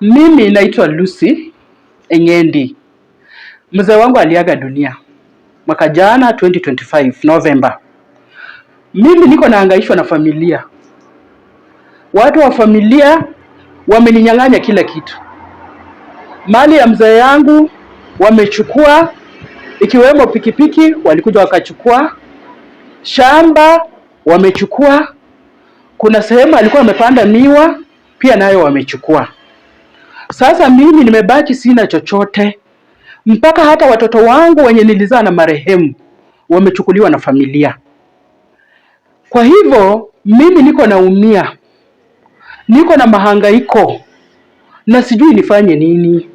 Mimi naitwa Lucy Engendi. Mzee wangu aliaga dunia mwaka jana 2025 November. Mimi niko nahangaishwa na familia. Watu wa familia wameninyang'anya kila kitu. Mali ya mzee yangu wamechukua, ikiwemo pikipiki walikuja wakachukua, shamba wamechukua, kuna sehemu alikuwa amepanda miwa pia nayo wamechukua. Sasa mimi nimebaki sina chochote, mpaka hata watoto wangu wenye nilizaa na marehemu wamechukuliwa na familia. Kwa hivyo mimi niko naumia, niko na mahangaiko na sijui nifanye nini.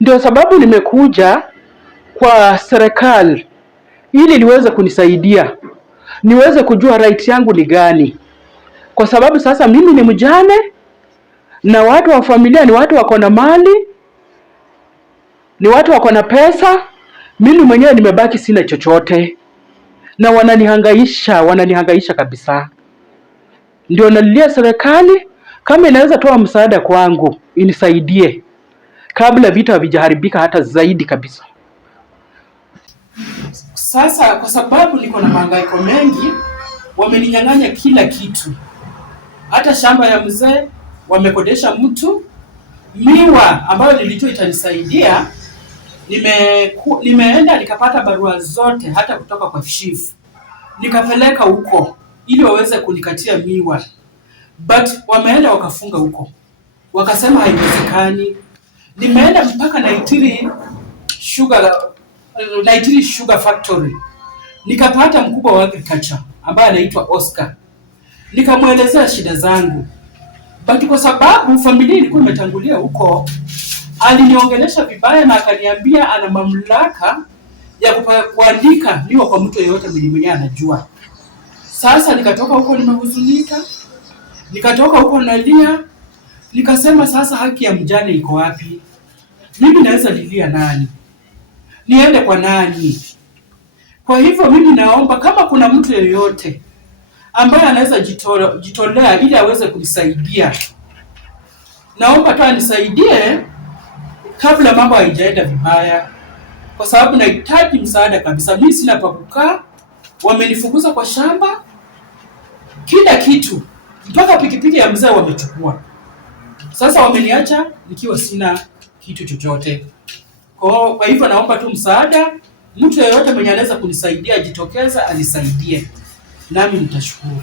Ndio sababu nimekuja kwa serikali ili liweze kunisaidia, niweze kujua right yangu ni gani, kwa sababu sasa mimi ni mjane na watu wa familia ni watu wako na mali, ni watu wako na pesa. Mimi mwenyewe nimebaki sina chochote na wananihangaisha kabisa. Ndio nalilia serikali kama inaweza toa msaada kwangu, inisaidie kabla vita havijaharibika hata zaidi kabisa. Sasa kwa sababu niko na mahangaiko mengi, wameninyang'anya kila kitu. Hata shamba ya mzee wamekodesha mtu. Miwa ambayo nilijua itanisaidia, nimeenda nikapata barua zote hata kutoka kwa chief. Nikapeleka huko ili waweze kunikatia miwa. But wameenda wakafunga huko. Wakasema haiwezekani. Nimeenda mpaka Naitiri Sugar Factory. Nikapata mkubwa wa agriculture ambaye anaitwa Oscar. Nikamwelezea shida zangu. But kwa sababu familia ilikuwa imetangulia huko, aliniongelesha vibaya na akaniambia ana mamlaka ya kuandika miwa kwa mtu yeyote mwenye anajua. Sasa nikatoka huko nimehuzunika, nikatoka huko nalia, nikasema sasa haki ya mjane iko wapi? Mimi naweza lilia nani? Niende kwa nani? Kwa hivyo mimi naomba kama kuna mtu yeyote ambaye anaweza jitolea ili aweze kunisaidia, naomba tu anisaidie kabla mambo haijaenda vibaya, kwa sababu nahitaji msaada kabisa. Mimi sina pa kukaa, wamenifukuza kwa shamba, kila kitu, mpaka pikipiki ya mzee wamechukua. Sasa wameniacha nikiwa sina kitu chochote. Kwa hivyo naomba tu msaada, mtu yeyote mwenye anaweza kunisaidia jitokeza anisaidie, nami nitashukuru.